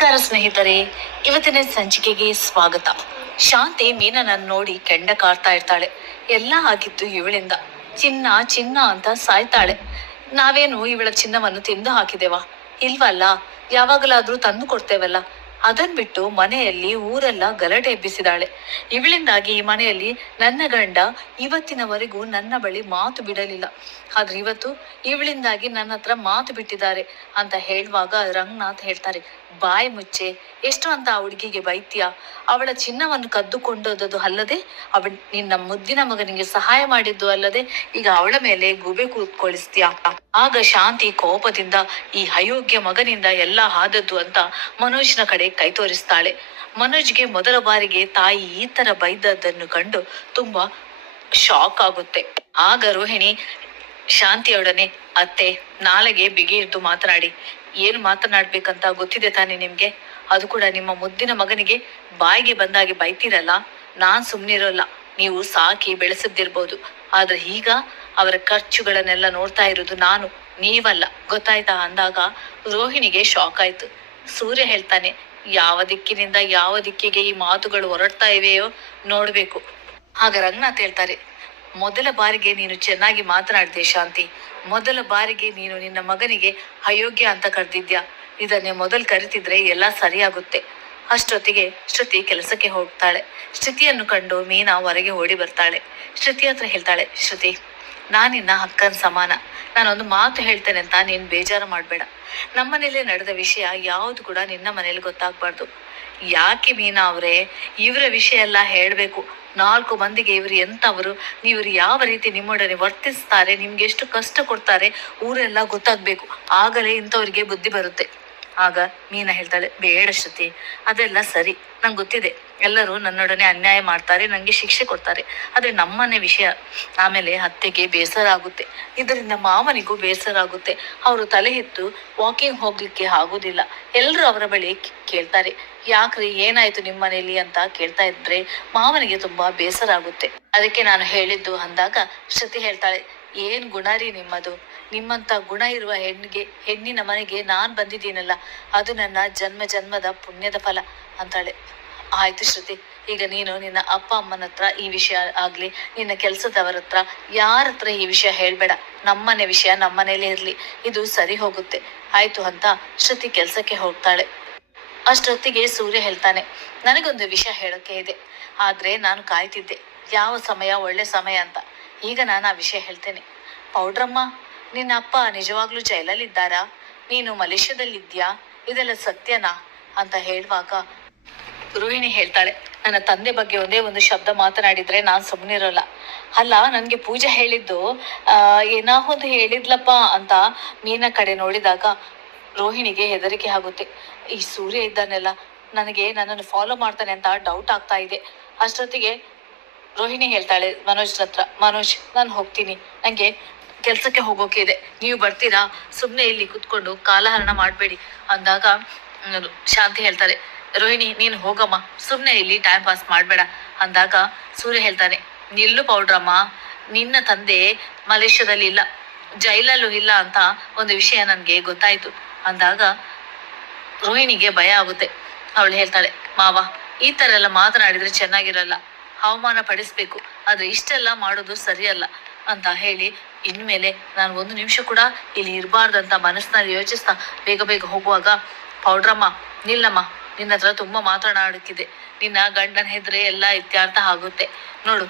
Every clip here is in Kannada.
ನಮಸ್ಕಾರ ಸ್ನೇಹಿತರೆ, ಇವತ್ತಿನ ಸಂಚಿಕೆಗೆ ಸ್ವಾಗತ. ಶಾಂತಿ ಮೀನನನ್ನು ನೋಡಿ ಕೆಂಡ ಕಾಡ್ತಾ ಇರ್ತಾಳೆ. ಎಲ್ಲ ಆಗಿತ್ತು ಇವಳಿಂದ. ಚಿನ್ನ ಚಿನ್ನ ಅಂತ ಸಾಯ್ತಾಳೆ. ನಾವೇನು ಇವಳ ಚಿನ್ನವನ್ನು ತಿಂದು ಹಾಕಿದೆವಾ? ಇಲ್ವಲ್ಲ, ಯಾವಾಗಲಾದ್ರೂ ತಂದು ಕೊಡ್ತೇವಲ್ಲ. ಅದನ್ ಬಿಟ್ಟು ಮನೆಯಲ್ಲಿ ಊರೆಲ್ಲ ಗಲಾಟೆ ಎಬ್ಬಿಸಿದಾಳೆ. ಇವಳಿಂದಾಗಿ ಈ ಮನೆಯಲ್ಲಿ ನನ್ನ ಗಂಡ ಇವತ್ತಿನವರೆಗೂ ನನ್ನ ಬಳಿ ಮಾತು ಬಿಡಲಿಲ್ಲ. ಆದ್ರೆ ಇವತ್ತು ಇವಳಿಂದಾಗಿ ನನ್ನ ಹತ್ರ ಮಾತು ಬಿಟ್ಟಿದ್ದಾರೆ ಅಂತ ಹೇಳುವಾಗ ರಂಗನಾಥ್ ಹೇಳ್ತಾರೆ ಬಾಯಿ ಮುಚ್ಚೆ, ಎಷ್ಟು ಅಂತ ಆ ಹುಡುಗಿಗೆ ಬೈತ್ಯ? ಅವಳ ಚಿನ್ನವನ್ನು ಕದ್ದುಕೊಂಡೋದದು ಅಲ್ಲದೆ ಅವ ನಿನ್ನ ಮುದ್ದಿನ ಮಗನಿಗೆ ಸಹಾಯ ಮಾಡಿದ್ದು ಅಲ್ಲದೆ ಈಗ ಅವಳ ಮೇಲೆ ಗುಬೆ ಕೂತ್ಕೊಳಿಸ್ತೀಯ? ಆಗ ಶಾಂತಿ ಕೋಪದಿಂದ, ಈ ಅಯೋಗ್ಯ ಮಗನಿಂದ ಎಲ್ಲ ಆದದ್ದು ಅಂತ ಮನೋಜ್ನ ಕಡೆ ಕೈ ತೋರಿಸ್ತಾಳೆ. ಮನೋಜ್ಗೆ ಮೊದಲ ಬಾರಿಗೆ ತಾಯಿ ಈ ತರ ಬೈದದ್ದನ್ನು ಕಂಡು ತುಂಬಾ ಶಾಕ್ ಆಗುತ್ತೆ. ಆಗ ರೋಹಿಣಿ ಶಾಂತಿಯೊಡನೆ ಅತ್ತೆ ನಾಲಗೆ ಬಿಗಿ ಇದ್ದು ಮಾತನಾಡಿ. ಏನ್ ಮಾತನಾಡ್ಬೇಕಂತ ಗೊತ್ತಿದೆ ತಾನೆ ನಿಮ್ಗೆ? ಅದು ಕೂಡ ನಿಮ್ಮ ಮುದ್ದಿನ ಮಗನಿಗೆ ಬಾಯಿಗೆ ಬಂದಾಗೆ ಬೈತೀರಲ್ಲ? ನಾನ್ ಸುಮ್ನಿರೋಲ್ಲ. ನೀವು ಸಾಕಿ ಬೆಳೆಸದಿರ್ಬೋದು ಆದ್ರೆ ಈಗ ಅವರ ಖರ್ಚುಗಳನ್ನೆಲ್ಲ ನೋಡ್ತಾ ಇರೋದು ನಾನು, ನೀವಲ್ಲ. ಗೊತ್ತಾಯ್ತಾ ಅಂದಾಗ ರೋಹಿಣಿಗೆ ಶಾಕ್ ಆಯ್ತು. ಸೂರ್ಯ ಹೇಳ್ತಾನೆ, ಯಾವ ದಿಕ್ಕಿನಿಂದ ಯಾವ ದಿಕ್ಕಿಗೆ ಈ ಮಾತುಗಳು ಹೊರಡ್ತಾ ಇವೆಯೋ ನೋಡ್ಬೇಕು. ಆಗ ರಂಗನಾಥ್ ಹೇಳ್ತಾರೆ ಮೊದಲ ಬಾರಿಗೆ ನೀನು ಚೆನ್ನಾಗಿ ಮಾತನಾಡಿದೆ ಶಾಂತಿ. ಮೊದಲ ಬಾರಿಗೆ ನೀನು ನಿನ್ನ ಮಗನಿಗೆ ಅಯೋಗ್ಯ ಅಂತ ಕರೆದಿದ್ಯಾ? ಇದನ್ನೇ ಮೊದಲು ಕರಿತಿದ್ರೆ ಎಲ್ಲ ಸರಿಯಾಗುತ್ತೆ. ಅಷ್ಟೊತ್ತಿಗೆ ಶ್ರುತಿ ಕೆಲಸಕ್ಕೆ ಹೋಗ್ತಾಳೆ. ಶ್ರುತಿಯನ್ನು ಕಂಡು ಮೀನಾ ಹೊರಗೆ ಓಡಿ ಬರ್ತಾಳೆ. ಶ್ರುತಿ ಹತ್ರ ಹೇಳ್ತಾಳೆ, ಶ್ರುತಿ ನಾನಿನ್ನ ಅಕ್ಕನ ಸಮಾನ. ನಾನೊಂದು ಮಾತು ಹೇಳ್ತೇನೆ ಅಂತ ನೀನ್ ಬೇಜಾರು ಮಾಡಬೇಡ. ನಮ್ಮನೇಲಿ ನಡೆದ ವಿಷಯ ಯಾವುದು ಕೂಡ ನಿನ್ನ ಮನೇಲಿ ಗೊತ್ತಾಗ್ಬಾರ್ದು. ಯಾಕೆ ಮೀನಾ ಅವರೇ, ಇವರ ವಿಷಯ ಎಲ್ಲ ಹೇಳ್ಬೇಕು. ನಾಲ್ಕು ಮಂದಿಗೆ ಇವರು ಎಂತವರು ಇವರು ಯಾವ ರೀತಿ ನಿಮ್ಮೊಡನೆ ವರ್ತಿಸ್ತಾರೆ? ನಿಮ್ಗೆ ಎಷ್ಟು ಕಷ್ಟ ಕೊಡ್ತಾರೆ? ಊರೆಲ್ಲ ಗೊತ್ತಾಗ್ಬೇಕು. ಆಗಲೇ ಇಂಥವ್ರಿಗೆ ಬುದ್ಧಿ ಬರುತ್ತೆ. ಆಗ ಮೀನಾ ಹೇಳ್ತಾಳೆ, ಬೇಡ ಶ್ರುತಿ, ಅದೆಲ್ಲ ಸರಿ. ನಂಗೆ ಗೊತ್ತಿದೆ. ಎಲ್ಲರೂ ನನ್ನೊಡನೆ ಅನ್ಯಾಯ ಮಾಡ್ತಾರೆ, ನಂಗೆ ಶಿಕ್ಷೆ ಕೊಡ್ತಾರೆ. ಆದ್ರೆ ನಮ್ಮನೆ ವಿಷಯ ಆಮೇಲೆ ಅತ್ತೆಗೆ ಬೇಸರ ಆಗುತ್ತೆ. ಇದರಿಂದ ಮಾವನಿಗೂ ಬೇಸರ ಆಗುತ್ತೆ. ಅವರು ತಲೆ ಎತ್ತು ವಾಕಿಂಗ್ ಹೋಗ್ಲಿಕ್ಕೆ ಆಗೋದಿಲ್ಲ. ಎಲ್ಲರೂ ಅವರ ಬಳಿ ಕೇಳ್ತಾರೆ. ಯಾಕ್ರಿ, ಏನಾಯ್ತು ನಿಮ್ಮ ಮನೆಯಲ್ಲಿ ಅಂತ ಕೇಳ್ತಾ ಇದ್ರೆ ಮಾವನಿಗೆ ತುಂಬಾ ಬೇಸರ ಆಗುತ್ತೆ. ಅದಕ್ಕೆ ನಾನು ಹೇಳಿದ್ದು ಅಂದಾಗ ಶ್ರುತಿ ಹೇಳ್ತಾಳೆ, ಏನ್ ಗುಣ ರೀ ನಿಮ್ಮದು? ನಿಮ್ಮಂತ ಗುಣ ಇರುವ ಹೆಣ್ಣಿಗೆ, ಹೆಣ್ಣಿನ ಮನೆಗೆ ನಾನ್ ಬಂದಿದ್ದೀನಲ್ಲ, ಅದು ನನ್ನ ಜನ್ಮ ಜನ್ಮದ ಪುಣ್ಯದ ಫಲ ಅಂತಾಳೆ. ಆಯ್ತು ಶ್ರುತಿ, ಈಗ ನೀನು ನಿನ್ನ ಅಪ್ಪ ಅಮ್ಮನ ಹತ್ರ ಈ ವಿಷಯ ಆಗ್ಲಿ, ನಿನ್ನ ಕೆಲ್ಸದವರ ಹತ್ರ ಯಾರ ಹತ್ರ ಈ ವಿಷಯ ಹೇಳ್ಬೇಡ. ನಮ್ಮನೆ ವಿಷಯ ನಮ್ಮನೇಲೇ ಇರ್ಲಿ, ಇದು ಸರಿ ಹೋಗುತ್ತೆ. ಆಯ್ತು ಅಂತ ಶ್ರುತಿ ಕೆಲ್ಸಕ್ಕೆ ಹೋಗ್ತಾಳೆ. ಅಷ್ಟೊತ್ತಿಗೆ ಸೂರ್ಯ ಹೇಳ್ತಾನೆ, ನನಗೊಂದು ವಿಷಯ ಹೇಳಕ್ಕೆ ಇದೆ, ಆದ್ರೆ ನಾನು ಕಾಯ್ತಿದ್ದೆ. ಯಾವ ಸಮಯ, ಒಳ್ಳೆ ಸಮಯ ಅಂತ. ಈಗ ನಾನು ಆ ವಿಷಯ ಹೇಳ್ತೇನೆ. ಪೌಡ್ರಮ್ಮ ನಿನ್ನ ಅಪ್ಪ ನಿಜವಾಗ್ಲೂ ಜೈಲಲ್ಲಿದ್ದಾರಾ? ನೀನು ಮಲೇಷ್ಯಾದಲ್ಲಿದ್ಯಾ ಇದೆಲ್ಲ ಸತ್ಯನಾ? ಅಂತ ಹೇಳುವಾಗ ರೋಹಿಣಿ ಹೇಳ್ತಾಳೆ, ನನ್ನ ತಂದೆ ಬಗ್ಗೆ ಒಂದೇ ಒಂದು ಶಬ್ದ ಮಾತನಾಡಿದ್ರೆ ನಾನು ಸುಮ್ಮನಿರಲ್ಲ ಅಲ್ಲ, ನನಗೆ ಪೂಜೆ ಹೇಳಿದ್ದು ಏನಾಹೊಂದು ಹೇಳಿದ್ಲಪ್ಪ ಅಂತ ಮೀನ ಕಡೆ ನೋಡಿದಾಗ ರೋಹಿಣಿಗೆ ಹೆದರಿಕೆ ಆಗುತ್ತೆ. ಈ ಸೂರ್ಯ ಇದ್ದಾನೆಲ್ಲ, ನನಗೆ ನನ್ನನ್ನು ಫಾಲೋ ಮಾಡ್ತಾನೆ ಅಂತ ಡೌಟ್ ಆಗ್ತಾ ಇದೆ. ಅಷ್ಟೊತ್ತಿಗೆ ರೋಹಿಣಿ ಹೇಳ್ತಾಳೆ ಮನೋಜ್ ಹತ್ರ, ಮನೋಜ್, ನಾನು ಹೋಗ್ತೀನಿ. ನಂಗೆ ಕೆಲ್ಸಕ್ಕೆ ಹೋಗೋಕೆ ಇದೆ. ನೀವು ಬರ್ತೀರಾ? ಸುಮ್ಮನೆ ಇಲ್ಲಿ ಕುತ್ಕೊಂಡು ಕಾಲಹರಣ ಮಾಡಬೇಡಿ ಅಂದಾಗ ಶಾಂತಿ ಹೇಳ್ತಾರೆ. ರೋಹಿಣಿ, ನೀನು ಹೋಗಮ್ಮ. ಸುಮ್ಮನೆ ಇಲ್ಲಿ ಟೈಮ್ ಪಾಸ್ ಮಾಡಬೇಡ ಅಂದಾಗ ಸೂರ್ಯ ಹೇಳ್ತಾನೆ, ನಿಲ್ಲು ಪೌಡ್ರಮ್ಮ. ನಿನ್ನ ತಂದೆ ಮಲೇಷ್ಯಾದಲ್ಲಿ ಇಲ್ಲ. ಜೈಲಲ್ಲೂ ಇಲ್ಲ ಅಂತ ಒಂದು ವಿಷಯ ನನಗೆ ಗೊತ್ತಾಯ್ತು. ಅಂದಾಗ ರೋಹಿಣಿಗೆ ಭಯ ಆಗುತ್ತೆ. ಅವಳು ಹೇಳ್ತಾಳೆ, ಮಾವ, ಈ ತರ ಎಲ್ಲ ಮಾತನಾಡಿದ್ರೆ ಚೆನ್ನಾಗಿರಲ್ಲ. ಹವಾಮಾನ ಪಡಿಸ್ಬೇಕು. ಆದ್ರೆ ಇಷ್ಟೆಲ್ಲ ಮಾಡೋದು ಸರಿಯಲ್ಲ. ಅಂತ ಹೇಳಿ ಇನ್ಮೇಲೆ ನಾನು ಒಂದು ನಿಮಿಷ ಕೂಡ ಇಲ್ಲಿ ಇರಬಾರ್ದಂತ ಮನಸ್ಸಿನಲ್ಲಿ ಯೋಚಿಸ್ತಾ ಬೇಗ ಬೇಗ ಹೋಗುವಾಗ, ಪೌಡ್ರಮ್ಮ, ನಿಲ್ಲಮ್ಮ, ನಿನ್ನ ಹತ್ರ ತುಂಬಾ ಮಾತನಾಡುತ್ತಿದೆ ನಿನ್ನ ಗಂಡನ ಹೆದ್ರೆ ಎಲ್ಲ ಇತ್ಯರ್ಥ ಆಗುತ್ತೆ. ನೋಡು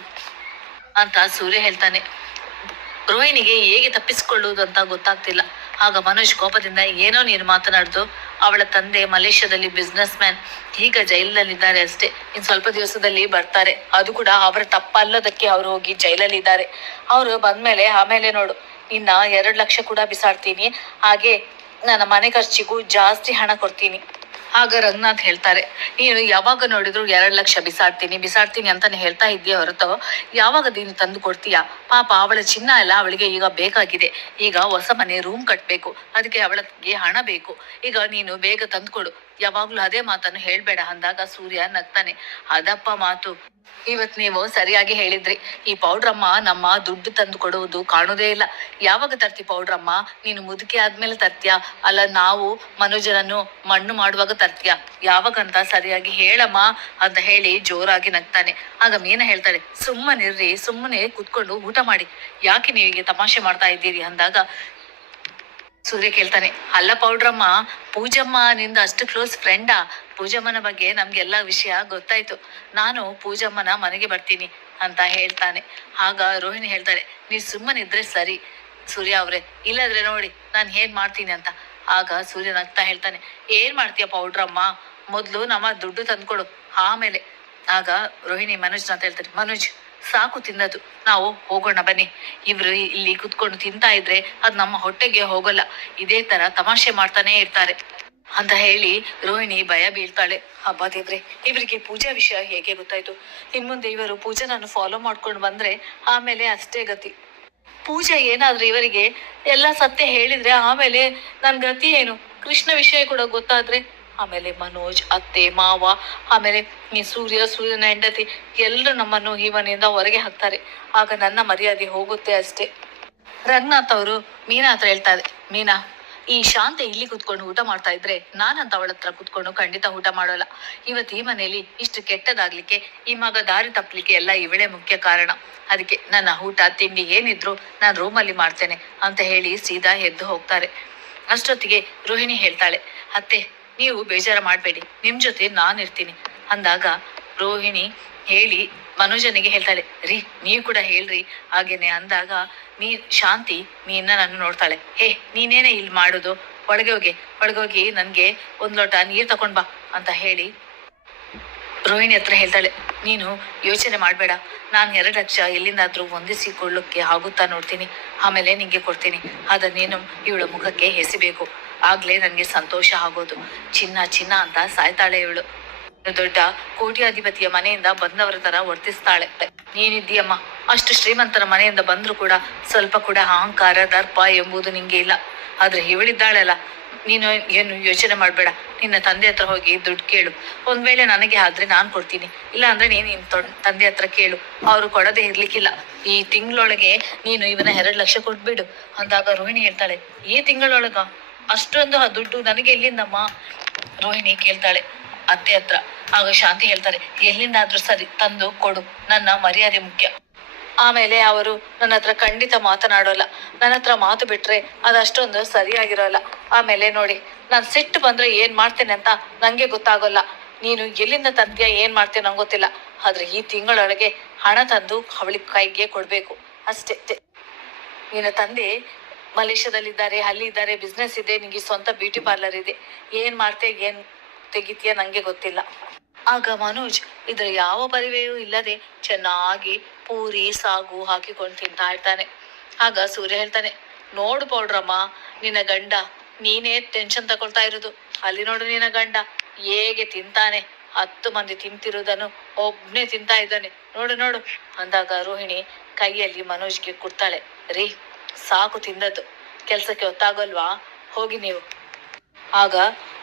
ಅಂತ ಸೂರ್ಯ ಹೇಳ್ತಾನೆ. ರೋಹಿಣಿಗೆ ಹೇಗೆ ತಪ್ಪಿಸಿಕೊಳ್ಳುವುದು ಅಂತ ಗೊತ್ತಾಗ್ತಿಲ್ಲ. ಆಗ ಮನೋಜ್ ಕೋಪದಿಂದ ಏನೋ ನೀನು ಮಾತನಾಡ್ದು. ಅವಳ ತಂದೆ ಮಲೇಷ್ಯಾದಲ್ಲಿ ಬಿಸ್ನೆಸ್ ಮ್ಯಾನ್ ಈಗ ಜೈಲಿನಲ್ಲಿದ್ದಾರೆ ಅಷ್ಟೇ. ಇನ್ ಸ್ವಲ್ಪ ದಿವಸದಲ್ಲಿ ಬರ್ತಾರೆ. ಅದು ಕೂಡ ಅವರ ತಪ್ಪಲ್ಲದಕ್ಕೆ ಅವರು ಹೋಗಿ ಜೈಲಲ್ಲಿದ್ದಾರೆ. ಅವರು ಬಂದ್ಮೇಲೆ, ಆಮೇಲೆ ನೋಡು. ಇನ್ನ ಎರಡು ಲಕ್ಷ ಕೂಡ ಬಿಸಾಡ್ತೀನಿ. ಹಾಗೆ ನನ್ನ ಮನೆ ಖರ್ಚಿಗೂ ಜಾಸ್ತಿ ಹಣ ಕೊಡ್ತೀನಿ. ಆಗ ರಂಗನಾಥ್ ಹೇಳ್ತಾರೆ. ನೀನು ಯಾವಾಗ ನೋಡಿದ್ರು ಎರಡು ಲಕ್ಷ ಬಿಸಾಡ್ತೀನಿ ಬಿಸಾಡ್ತೀನಿ ಅಂತಾನೆ ಹೇಳ್ತಾ ಇದ್ದೀಯ ಹೊರತು ಯಾವಾಗ ನೀನು ತಂದು ಕೊಡ್ತೀಯಾ? ಪಾಪ ಅವಳ ಚಿನ್ನ ಎಲ್ಲ ಅವಳಿಗೆ ಈಗ ಬೇಕಾಗಿದೆ. ಈಗ ಹೊಸ ಮನೆ ರೂಮ್ ಕಟ್ಬೇಕು. ಅದಕ್ಕೆ ಅವಳಿಗೆ ಹಣ ಬೇಕು. ಈಗ ನೀನು ಬೇಗ ತಂದ್ಕೊಡು. ಯಾವಾಗ್ಲೂ ಅದೇ ಮಾತನ್ನು ಹೇಳ್ಬೇಡ ಅಂದಾಗ ಸೂರ್ಯ ನಗ್ತಾನೆ. ಅದಪ್ಪ ಮಾತು. ಇವತ್ ನೀವು ಸರಿಯಾಗಿ ಹೇಳಿದ್ರಿ. ಈ ಪೌಡ್ರಮ್ಮ ನಮ್ಮ ದುಡ್ಡು ತಂದು ಕೊಡುವುದು ಕಾಣೋದೇ ಇಲ್ಲ. ಯಾವಾಗ ತರ್ತಿ ಪೌಡ್ರಮ್ಮ? ನೀನು ಮುದುಕಿ ಆದ್ಮೇಲೆ ತರ್ತೀಯ? ಅಲ್ಲ ನಾವು ಮನುಜನನ್ನು ಮಣ್ಣು ಮಾಡುವಾಗ ತರ್ತೀಯ? ಯಾವಾಗಂತ ಸರಿಯಾಗಿ ಹೇಳಮ್ಮ ಅಂತ ಹೇಳಿ ಜೋರಾಗಿ ನಗ್ತಾನೆ. ಆಗ ಮೀನ ಹೇಳ್ತಾಳೆ, ಸುಮ್ಮನಿರ್ರಿ, ಸುಮ್ಮನೆ ಕುತ್ಕೊಂಡು ಊಟ ಮಾಡಿ. ಯಾಕೆ ನೀವಿಗೆ ತಮಾಷೆ ಮಾಡ್ತಾ ಇದ್ದೀರಿ ಅಂದಾಗ ಸೂರ್ಯ ಕೇಳ್ತಾನೆ, ಅಲ್ಲ ಪೌಡ್ರಮ್ಮ, ಪೂಜಮ್ಮ ನಿಂದ ಅಷ್ಟು ಕ್ಲೋಸ್ ಫ್ರೆಂಡಾ ಪೂಜಮ್ಮನ ಬಗ್ಗೆ ನಮ್ಗೆಲ್ಲ ವಿಷಯ ಗೊತ್ತಾಯ್ತು. ನಾನು ಪೂಜಮ್ಮನ ಮನೆಗೆ ಬರ್ತೀನಿ ಅಂತ ಹೇಳ್ತಾನೆ. ಆಗ ರೋಹಿಣಿ ಹೇಳ್ತಾರೆ ನೀ ಸುಮ್ಮನಿದ್ರೆ ಸರಿ, ಸೂರ್ಯ ಅವ್ರೆ. ಇಲ್ಲದ್ರೆ ನೋಡಿ, ನಾನು ಏನ್ ಮಾಡ್ತೀನಿ ಅಂತ. ಆಗ ಸೂರ್ಯ ನಗ್ತಾ ಹೇಳ್ತಾನೆ, ಏನ್ ಮಾಡ್ತೀಯ ಪೌಡ್ರಮ್ಮ? ಮೊದ್ಲು ನಮ್ಮ ದುಡ್ಡು ತಂದ್ಕೊಡು. ಆಮೇಲೆ, ಆಗ ರೋಹಿಣಿ ಮನೋಜ್ ಅಂತ ಹೇಳ್ತಾರೆ ಮನೋಜ್ ಸಾಕು ತಿನ್ನದು. ನಾವು ಹೋಗೋಣ ಬನ್ನಿ. ಇವ್ರು ಇಲ್ಲಿ ಕುತ್ಕೊಂಡು ತಿಂತಾ ಇದ್ರೆ ಅದ್ ನಮ್ಮ ಹೊಟ್ಟೆಗೆ ಹೋಗಲ್ಲ. ಇದೇ ತರ ತಮಾಷೆ ಮಾಡ್ತಾನೆ ಇರ್ತಾರೆ. ಅಂತ ಹೇಳಿ ರೋಹಿಣಿ ಭಯ ಬೀಳ್ತಾಳೆ. ಹಬ್ಬ ದೇವ್ರೆ, ಇವರಿಗೆ ಪೂಜಾ ವಿಷಯ ಹೇಗೆ ಗೊತ್ತಾಯ್ತು? ಇನ್ ಮುಂದೆ ಇವರು ಪೂಜಾನನ್ನು ಫಾಲೋ ಮಾಡ್ಕೊಂಡು ಬಂದ್ರೆ ಆಮೇಲೆ ಅಷ್ಟೇ ಗತಿ. ಪೂಜಾ ಏನಾದ್ರೂ ಇವರಿಗೆ ಎಲ್ಲ ಸತ್ಯ ಹೇಳಿದ್ರೆ ಆಮೇಲೆ ನನ್ ಗತಿ ಏನು? ಕೃಷ್ಣ ವಿಷಯ ಕೂಡ ಗೊತ್ತಾದ್ರೆ ಆಮೇಲೆ ಮನೋಜ್, ಅತ್ತೆ, ಮಾವ, ಆಮೇಲೆ ಈ ಸೂರ್ಯ, ಸೂರ್ಯನ ಹೆಂಡತಿ ಎಲ್ಲರೂ ನಮ್ಮನ್ನು ಈ ಮನೆಯಿಂದ ಹೊರಗೆ ಹಾಕ್ತಾರೆ. ಆಗ ನನ್ನ ಮರ್ಯಾದೆ ಹೋಗುತ್ತೆ ಅಷ್ಟೇ. ರಂಗನಾಥ್ ಅವರು ಮೀನಾ ಹತ್ರ ಹೇಳ್ತಾರೆ ಮೀನಾ, ಈ ಶಾಂತ ಇಲ್ಲಿ ಕುತ್ಕೊಂಡು ಊಟ ಮಾಡ್ತಾ ಇದ್ರೆ ನಾನಂತ ಅವಳ ಹತ್ರ ಕುತ್ಕೊಂಡು ಖಂಡಿತ ಊಟ ಮಾಡೋಲ್ಲ. ಇವತ್ತು ಈ ಮನೆಯಲ್ಲಿ ಇಷ್ಟು ಕೆಟ್ಟದಾಗ್ಲಿಕ್ಕೆ, ಈ ಮಗ ದಾರಿ ತಪ್ಪಲಿಕ್ಕೆ ಎಲ್ಲ ಇವಳೇ ಮುಖ್ಯ ಕಾರಣ. ಅದಕ್ಕೆ ನನ್ನ ಊಟ, ತಿಂಡಿ ಏನಿದ್ರು ನಾನು ರೂಮಲ್ಲಿ ಮಾಡ್ತೇನೆ, ಅಂತ ಹೇಳಿ ಸೀದಾ ಎದ್ದು ಹೋಗ್ತಾರೆ. ಅಷ್ಟೊತ್ತಿಗೆ ರೋಹಿಣಿ ಹೇಳ್ತಾಳೆ, ಅತ್ತೆ ನೀವು ಬೇಜಾರ ಮಾಡಬೇಡಿ. ನಿಮ್ ಜೊತೆ ನಾನು ಇರ್ತೀನಿ. ಅಂದಾಗ ರೋಹಿಣಿ ಹೇಳಿ ಮನೋಜನಿಗೆ ಹೇಳ್ತಾಳೆ, ರೀ, ನೀವು ಕೂಡ ಹೇಳ್ರಿ. ಹಾಗೇನೆ ಅಂದಾಗ ನೀ ಶಾಂತಿ ನೀನ್ನ ನನ್ನ ನೋಡ್ತಾಳೆ, ಹೇ, ನೀನೇನೆ ಇಲ್ಲಿ ಮಾಡೋದು? ಒಳಗೆ ಹೋಗಿ ಒಳಗೆ ಹೋಗಿ ನನ್ಗೆ ಒಂದ್ ಲೋಟ ನೀರ್ ತಕೊಂಡ್ ಬಾ. ಅಂತ ಹೇಳಿ ರೋಹಿಣಿ ಹತ್ರ ಹೇಳ್ತಾಳೆ, ನೀನು ಯೋಚನೆ ಮಾಡ್ಬೇಡ. ನಾನು ಎರಡು ಲಕ್ಷ ಎಲ್ಲಿಂದಾದ್ರೂ ಹೊಂದಿಸಿಕೊಳ್ಳಕ್ಕೆ ಆಗುತ್ತಾ ನೋಡ್ತೀನಿ. ಆಮೇಲೆ ನಿಂಗೆ ಕೊಡ್ತೀನಿ. ಆದ ನೀನು ಇವಳ ಮುಖಕ್ಕೆ ಎಸಿಬೇಕು. ಆಗ್ಲೇ ನನಗೆ ಸಂತೋಷ ಆಗೋದು. ಚಿನ್ನ ಚಿನ್ನ ಅಂತ ಸಾಯ್ತಾಳೆ ಇವಳು. ದೊಡ್ಡ ಕೋಟ್ಯಾಧಿಪತಿಯ ಮನೆಯಿಂದ ಬಂದವರ ತರ ವರ್ತಿಸ್ತಾಳೆ. ನೀನಿದ್ದೀಯಮ್ಮ, ಅಷ್ಟು ಶ್ರೀಮಂತರ ಮನೆಯಿಂದ ಬಂದ್ರು ಕೂಡ ಸ್ವಲ್ಪ ಕೂಡ ಅಹಂಕಾರ, ದರ್ಪ ಎಂಬುದು ನಿಂಗೆ ಇಲ್ಲ. ಆದ್ರೆ ಇವಳಿದ್ದಾಳಲ್ಲ, ನೀನು ಏನು ಯೋಚನೆ ಮಾಡ್ಬೇಡ. ನಿನ್ನ ತಂದೆ ಹತ್ರ ಹೋಗಿ ದುಡ್ಡು ಕೇಳು. ಒಂದ್ ವೇಳೆ ನನಗೆ ಆದ್ರೆ ನಾನ್ ಕೊಡ್ತೀನಿ. ಇಲ್ಲ ಅಂದ್ರೆ ನೀನ್ ತಂದೆ ಹತ್ರ ಕೇಳು. ಅವ್ರು ಕೊಡದೆ ಇರ್ಲಿಕ್ಕಿಲ್ಲ. ಈ ತಿಂಗಳೊಳಗೆ ನೀನು ಇವನ ಎರಡು ಲಕ್ಷ ಕೊಟ್ಬಿಡು. ಅಂದಾಗ ರೋಹಿಣಿ ಹೇಳ್ತಾಳೆ, ಈ ತಿಂಗಳೊಳಗ? ಅಷ್ಟೊಂದು ಆ ದುಡ್ಡು ನನಗೆ ಎಲ್ಲಿಂದಮ್ಮ? ರೋಹಿಣಿ ಕೇಳ್ತಾಳೆ. ಅತ್ತೆ ಹತ್ರ. ಆಗ ಶಾಂತಿ ಹೇಳ್ತಾರೆ, ಎಲ್ಲಿಂದಾದ್ರೂ ಸರಿ, ತಂದು ಕೊಡು. ನನ್ನ ಮರ್ಯಾದೆ ಮುಖ್ಯ. ಆಮೇಲೆ ಅವರು, ನನ್ನ ಹತ್ರ ಖಂಡಿತ ಮಾತನಾಡೋಲ್ಲ. ನನ್ನ ಹತ್ರ ಮಾತು ಬಿಟ್ರೆ ಅದಷ್ಟೊಂದು ಸರಿಯಾಗಿರೋಲ್ಲ. ಆಮೇಲೆ ನೋಡಿ, ನಾನ್ ಸಿಟ್ಟು ಬಂದ್ರೆ ಏನ್ ಮಾಡ್ತೇನೆ ಅಂತ ನಂಗೆ ಗೊತ್ತಾಗೋಲ್ಲ. ನೀನು ಎಲ್ಲಿಂದ ತಂದ್ಯಾ, ಏನ್ ಮಾಡ್ತೀಯ ನಂಗೆ ಗೊತ್ತಿಲ್ಲ. ಆದ್ರೆ ಈ ತಿಂಗಳೊಳಗೆ ಹಣ ತಂದು ಅವಳಿ ಕೈಗೆ ಕೊಡ್ಬೇಕು. ಅಷ್ಟೇ. ನಿನ್ನ ತಂದೆ ಮಲೇಷ್ಯಾದಲ್ಲಿದ್ದಾರೆ ಅಲ್ಲಿ ಇದ್ದಾರೆ ಬಿಸ್ನೆಸ್ ಇದೆ ನಿಮಗೆ ಸ್ವಂತ ಬ್ಯೂಟಿ ಪಾರ್ಲರ್ ಇದೆ. ಏನ್ ಮಾಡ್ತೆ, ಏನ್ ತೆಗಿತೀಯ ನಂಗೆ ಗೊತ್ತಿಲ್ಲ. ಆಗ ಮನೋಜ್, ಇದ್ರ ಯಾವ ಪರಿವೆಯೂ ಇಲ್ಲದೆ ಚೆನ್ನಾಗಿ ಪೂರಿ, ಸಾಗು ಹಾಕಿಕೊಂಡು ತಿಂತಾ ಇರ್ತಾನೆ. ಆಗ ಸೂರ್ಯ ಹೇಳ್ತಾನೆ, ನೋಡು ಪೌಡ್ರಮ್ಮ, ನಿನ್ನ ಗಂಡ ನೀನೇ ಟೆನ್ಷನ್ ತಗೊಳ್ತಾ ಇರೋದು. ಅಲ್ಲಿ ನೋಡು ನಿನ್ನ ಗಂಡ, ಹೇಗೆ ತಿಂತಾನೆ. ಹತ್ತು ಮಂದಿ ತಿಂತಿರೋದನ್ನು ಒಬ್ಬನೇ ತಿಂತಾ ಇದ್ದಾನೆ. ನೋಡು ನೋಡು, ಅಂದಾಗ ರೋಹಿಣಿ ಕೈಯಲ್ಲಿ ಮನೋಜ್ಗೆ ಕೊಡ್ತಾಳೆ, ರೀ ಸಾಕು ತಿಂದದ್ದು. ಕೆಲ್ಸಕ್ಕೆ ಒತ್ತಾಗಲ್ವಾ? ಹೋಗಿ ನೀವು. ಆಗ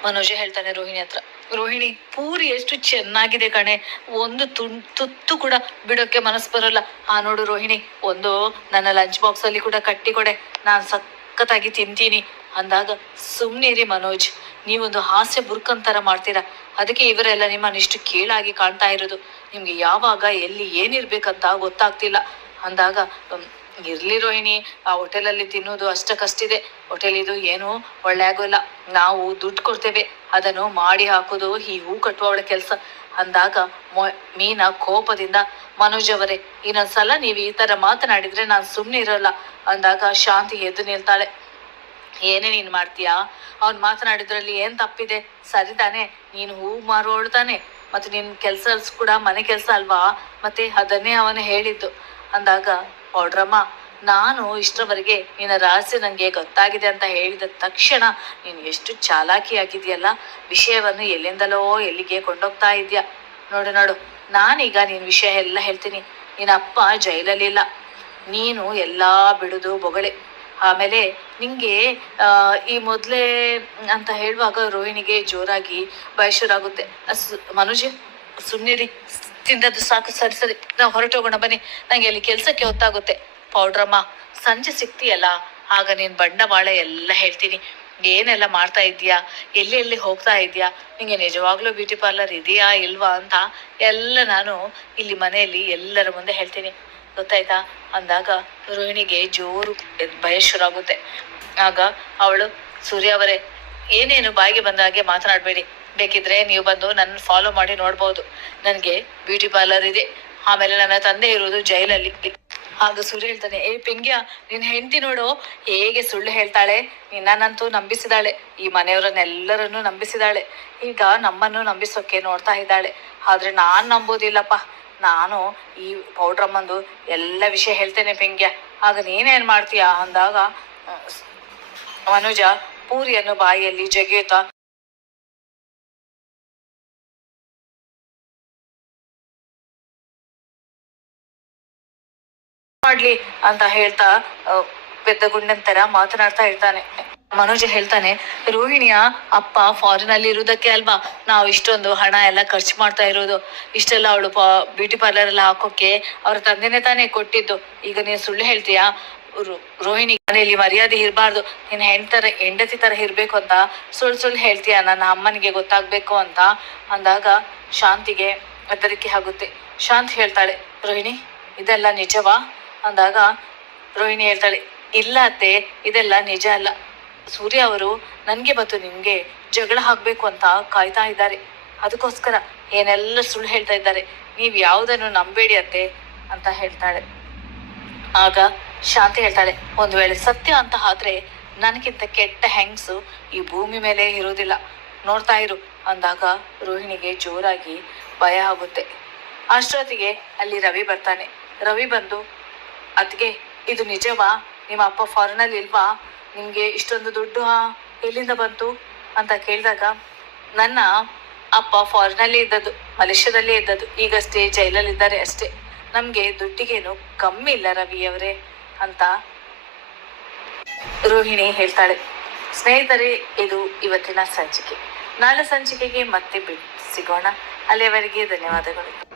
ಮನೋಜ ಹೇಳ್ತಾನೆ ರೋಹಿಣಿ ಹತ್ರ. ರೋಹಿಣಿ ಪೂರಿ ಎಷ್ಟು ಚೆನ್ನಾಗಿದೆ ಕಣೆ. ಒಂದು ತುಂ- ತುತ್ತು ಕೂಡ ಬಿಡೋಕೆ ಮನಸ್ಸು ಬರೋಲ್ಲ. ಆ ನೋಡು ರೋಹಿಣಿ ಒಂದು ನನ್ನ ಲಂಚ್ ಬಾಕ್ಸ್ ಅಲ್ಲಿ ಕೂಡ ಕಟ್ಟಿ ಕೊಡೆ ನಾನ್ ಸಖತ್ತಾಗಿ ತಿಂತೀನಿ. ಅಂದಾಗ ಸುಮ್ನಿರಿ ಮನೋಜ್. ನೀವೊಂದು ಹಾಸ್ಯ ಬುರ್ಕಂತರ ಮಾಡ್ತೀರಾ. ಅದಕ್ಕೆ ಇವರೆಲ್ಲ ನಿಮ್ಮನ್ನ ಇಷ್ಟು ಕೀಳಾಗಿ ಕಾಣ್ತಾ ಇರೋದು. ನಿಮ್ಗೆ ಯಾವಾಗ ಎಲ್ಲಿ ಏನಿರ್ಬೇಕಂತ ಗೊತ್ತಾಗ್ತಿಲ್ಲ. ಅಂದಾಗ "ಹ್ಮ್, ಇರ್ಲಿ ರೋಹಿಣಿ, ಆ ಹೋಟೆಲಲ್ಲಿ ತಿನ್ನೋದು ಅಷ್ಟಕ್ಕಷ್ಟಿದೆ ಹೋಟೆಲ್ ಇದು ಏನು ಒಳ್ಳೆ ಆಗೋಲ್ಲ ನಾವು ದುಡ್ಡು ಕೊಡ್ತೇವೆ. ಅದನ್ನು ಮಾಡಿ ಹಾಕೋದು ಈ ಹೂ ಕಟ್ಟುವವಳ ಕೆಲಸ. ಅಂದಾಗ ಮೊ- ಮೀನಾ ಕೋಪದಿಂದ, ಮನೋಜ್ ಅವರೇ, ಇನ್ನೊಂದ್ಸಲ ನೀವು ಈ ತರ ಮಾತನಾಡಿದ್ರೆ ನಾನು ಸುಮ್ಮನೆ ಇರೋಲ್ಲ. ಅಂದಾಗ ಶಾಂತಿ ಎದ್ದು ನಿಲ್ತಾಳೆ. ಏನೇ ನೀನ್ ಮಾಡ್ತೀಯಾ? ಅವ್ನ್ ಮಾತನಾಡಿದ್ರಲ್ಲಿ ಏನ್ ತಪ್ಪಿದೆ? ಸರಿ ತಾನೆ, ನೀನು ಹೂ ಮಾರುವವಳು ತಾನೆ. ಮತ್ತೆ ನಿನ್ ಕೆಲ್ಸ ಕೂಡ ಮನೆ ಕೆಲ್ಸ ಅಲ್ವಾ? ಮತ್ತೆ ಅದನ್ನೇ ಅವನು ಹೇಳಿದ್ದು. ಅಂದಾಗ ಪೌಡ್ರಮ್ಮ, ನಾನು ಇಷ್ಟರವರೆಗೆ ನಿನ್ನ ರಹಸ್ಯ ನನಗೆ ಗೊತ್ತಾಗಿದೆ ಅಂತ ಹೇಳಿದ ತಕ್ಷಣ ನೀನು ಎಷ್ಟು ಚಾಲಾಕಿ ಆಗಿದೆಯಲ್ಲ ವಿಷಯವನ್ನು ಎಲ್ಲಿಂದಲೋ ಎಲ್ಲಿಗೆ ಕೊಂಡೋಗ್ತಾ ಇದ್ಯಾ ನೋಡು ನೋಡು, ನಾನೀಗ ನಿನ್ನ ವಿಷಯ ಎಲ್ಲ ಹೇಳ್ತೀನಿ. ನಿನ್ನ ಅಪ್ಪ ಜೈಲಲ್ಲಿಲ್ಲ ನೀನು ಎಲ್ಲ ಬಿಡುದು ಬೊಗಳೆ. ಆಮೇಲೆ ನಿಂಗೆ ಈ ಮೊದಲೇ ಅಂತ ಹೇಳುವಾಗ ರೋಹಿಣಿಗೆ ಜೋರಾಗಿ ಆಗುತ್ತೆ ಮನುಜ ಸುಮ್ಮನಿರಿ ತಿಂದದ್ದು ಸಾಕು, ಸರಿ ಸರಿ. ನಾವು ಹೊರಟೋಗೋಣ, ಬನ್ನಿ. ನಂಗೆ ಅಲ್ಲಿ ಕೆಲಸಕ್ಕೆ ಹೊತ್ತಾಗುತ್ತೆ. ಪೌಡ್ರಮ್ಮ ಸಂಜೆ ಸಿಗ್ತೀಯಲ್ಲ? ಆಗ ನೀನ್ ಬಂಡವಾಳ ಎಲ್ಲ ಹೇಳ್ತೀನಿ. ಏನೆಲ್ಲ ಮಾಡ್ತಾ ಇದೀಯಾ ಎಲ್ಲಿ ಎಲ್ಲಿ ಹೋಗ್ತಾ ಇದೀಯಾ ನಿಂಗೆ ನಿಜವಾಗ್ಲೂ ಬ್ಯೂಟಿ ಪಾರ್ಲರ್ ಇದೆಯಾ, ಇಲ್ವಾ ಅಂತ ಎಲ್ಲ ನಾನು ಇಲ್ಲಿ ಮನೆಯಲ್ಲಿ ಎಲ್ಲರ ಮುಂದೆ ಹೇಳ್ತೀನಿ. ಗೊತ್ತಾಯ್ತಾ? ಅಂದಾಗ ರೋಹಿಣಿಗೆ ಜೋರು ಭಯ ಭಯ ಶುರುವಾಗುತ್ತೆ ಆಗ ಅವಳು, ಸೂರ್ಯ ಅವರೇ, ಏನೇನು ಬಾಯಿಗೆ ಬಂದ ಹಾಗೆ ಮಾತನಾಡಬೇಡಿ. ಬೇಕಿದ್ರೆ ನೀವು ಬಂದು ನನ್ನ ಫಾಲೋ ಮಾಡಿ ನೋಡ್ಬೋದು. ನನಗೆ ಬ್ಯೂಟಿ ಪಾರ್ಲರ್ ಇದೆ. ಆಮೇಲೆ ನನ್ನ ತಂದೆ ಇರೋದು ಜೈಲಲ್ಲಿ. ಆಗ ಸೂರ್ಯ ಹೇಳ್ತಾನೆ, ಏ ಪಿಂಗ್ಯ, ನಿನ್ ಹೆಂಡತಿ ನೋಡು, ಹೇಗೆ ಸುಳ್ಳು ಹೇಳ್ತಾಳೆ. ನಿನ್ನನ್ನಂತೂ ನಂಬಿಸಿದಾಳೆ. ಈ ಮನೆಯವರನ್ನೆಲ್ಲರನ್ನೂ ನಂಬಿಸಿದಾಳೆ. ಈಗ ನಮ್ಮನ್ನು ನಂಬಿಸೋಕೆ ನೋಡ್ತಾ ಇದ್ದಾಳೆ. ಆದ್ರೆ ನಾನ್ ನಂಬೋದಿಲ್ಲಪ್ಪ. ನಾನು ಈ ಪೌಡ್ರಮ್ಮಂದು ಎಲ್ಲ ವಿಷಯ ಹೇಳ್ತೇನೆ ಪಿಂಗ್ಯ. ಆಗ ನೀನೇನ್ ಮಾಡ್ತೀಯಾ? ಅಂದಾಗ, ಮನುಜ, ಪೂರಿಯನ್ನು ಬಾಯಿಯಲ್ಲಿ ಜಗಿಯುತ್ತಾ ಮಾಡ್ಲಿ ಅಂತ ಹೇಳ್ತಾ ಪೆದ್ದ ತರ ಮಾತನಾಡ್ತಾ ಇರ್ತಾನೆ. ಮನೋಜ ಹೇಳ್ತಾನೆ, ರೋಹಿಣಿಯ ಅಪ್ಪ ಫಾರಿನ್ ಅಲ್ಲಿ ಇರುವುದಕ್ಕೆ ಅಲ್ವಾ? ನಾವು ಇಷ್ಟೊಂದು ಹಣ ಎಲ್ಲ ಖರ್ಚು ಮಾಡ್ತಾ ಇರೋದು. ಇಷ್ಟೆಲ್ಲ ಅವಳು ಬ್ಯೂಟಿ ಪಾರ್ಲರ್ ಎಲ್ಲ ಹಾಕೋಕೆ ಅವ್ರ ತಂದೆನೇ ತಾನೇ ಕೊಟ್ಟಿದ್ದು. ಈಗ ನೀನು ಸುಳ್ಳು ಹೇಳ್ತೀಯಾ? ರೋಹಿಣಿ ಮನೆಯಲ್ಲಿ ಮರ್ಯಾದೆ ಇರಬಾರ್ದು. ನಿನ್ನ ಹೆಂಡ್ತರ ಹೆಂಡತಿ ತರ ಇರ್ಬೇಕು ಅಂತ ಸುಳ್ಳು ಸುಳ್ಳು ಹೇಳ್ತೀಯ? ನನ್ನ ಅಮ್ಮನಿಗೆ ಗೊತ್ತಾಗ್ಬೇಕು ಅಂತ. ಅಂದಾಗ ಶಾಂತಿಗೆ ಹೆದರಿಕೆ ಆಗುತ್ತೆ. ಶಾಂತ್ ಹೇಳ್ತಾಳೆ, ರೋಹಿಣಿ, ಇದೆಲ್ಲ ನಿಜವಾ? ಅಂದಾಗ ರೋಹಿಣಿ ಹೇಳ್ತಾಳೆ, ಇಲ್ಲ ಅತ್ತೆ, ಇದೆಲ್ಲ ನಿಜ ಅಲ್ಲ. ಸೂರ್ಯ ಅವರು, ನನಗೆ ಮತ್ತು ನಿಮಗೆ ಜಗಳ ಹಾಕ್ಬೇಕು ಅಂತ ಕಾಯ್ತಾ ಇದ್ದಾರೆ. ಅದಕ್ಕೋಸ್ಕರ ಏನೆಲ್ಲ ಸುಳ್ಳು ಹೇಳ್ತಾ ಇದ್ದಾರೆ, ನೀವು ಯಾವುದನ್ನು ನಂಬೇಡಿ ಅತ್ತೆ ಅಂತ ಹೇಳ್ತಾಳೆ. ಆಗ ಶಾಂತಿ ಹೇಳ್ತಾಳೆ, ಒಂದು ವೇಳೆ ಸತ್ಯ ಅಂತ ಆದ್ರೆ ನನಗಿಂತ ಕೆಟ್ಟ ಹೆಂಗ್ಸು ಈ ಭೂಮಿ ಮೇಲೆ ಇರೋದಿಲ್ಲ ನೋಡ್ತಾ ಇರು ಅಂದಾಗ ರೋಹಿಣಿಗೆ ಜೋರಾಗಿ ಭಯ ಆಗುತ್ತೆ. ಅಷ್ಟೊತ್ತಿಗೆ ಅಲ್ಲಿ ರವಿ ಬರ್ತಾನೆ. ರವಿ ಬಂದು ಅದ್ಗೆ ಇದು ನಿಜವಾ? ನಿಮ್ಮ ಅಪ್ಪ ಫಾರಿನಲ್ಲಿ ಇಲ್ವಾ? ನಿಮ್ಗೆ ಇಷ್ಟೊಂದು ದುಡ್ಡು ಎಲ್ಲಿಂದ ಬಂತು? ಅಂತ ಕೇಳಿದಾಗ, ನನ್ನ ಅಪ್ಪ ಫಾರಿನಲ್ಲಿ ಇದ್ದದ್ದು, ಮಲೇಷ್ಯಾದಲ್ಲೇ ಇದ್ದದ್ದು. ಈಗಷ್ಟೇ ಜೈಲಲ್ಲಿ ಇದ್ದಾರೆ ಅಷ್ಟೇ. ನಮ್ಗೆ ದುಡ್ಡಿಗೇನು ಕಮ್ಮಿ ಇಲ್ಲ ರವಿ ಅವರೇ, ಅಂತ ರೋಹಿಣಿ ಹೇಳ್ತಾಳೆ. ಸ್ನೇಹಿತರೆ, ಇದು ಇವತ್ತಿನ ಸಂಚಿಕೆ. ನಾಳೆ ಸಂಚಿಕೆಗೆ ಮತ್ತೆ ಬಿಡ್ ಸಿಗೋಣ. ಅಲ್ಲಿಯವರೆಗೆ ಧನ್ಯವಾದಗಳು.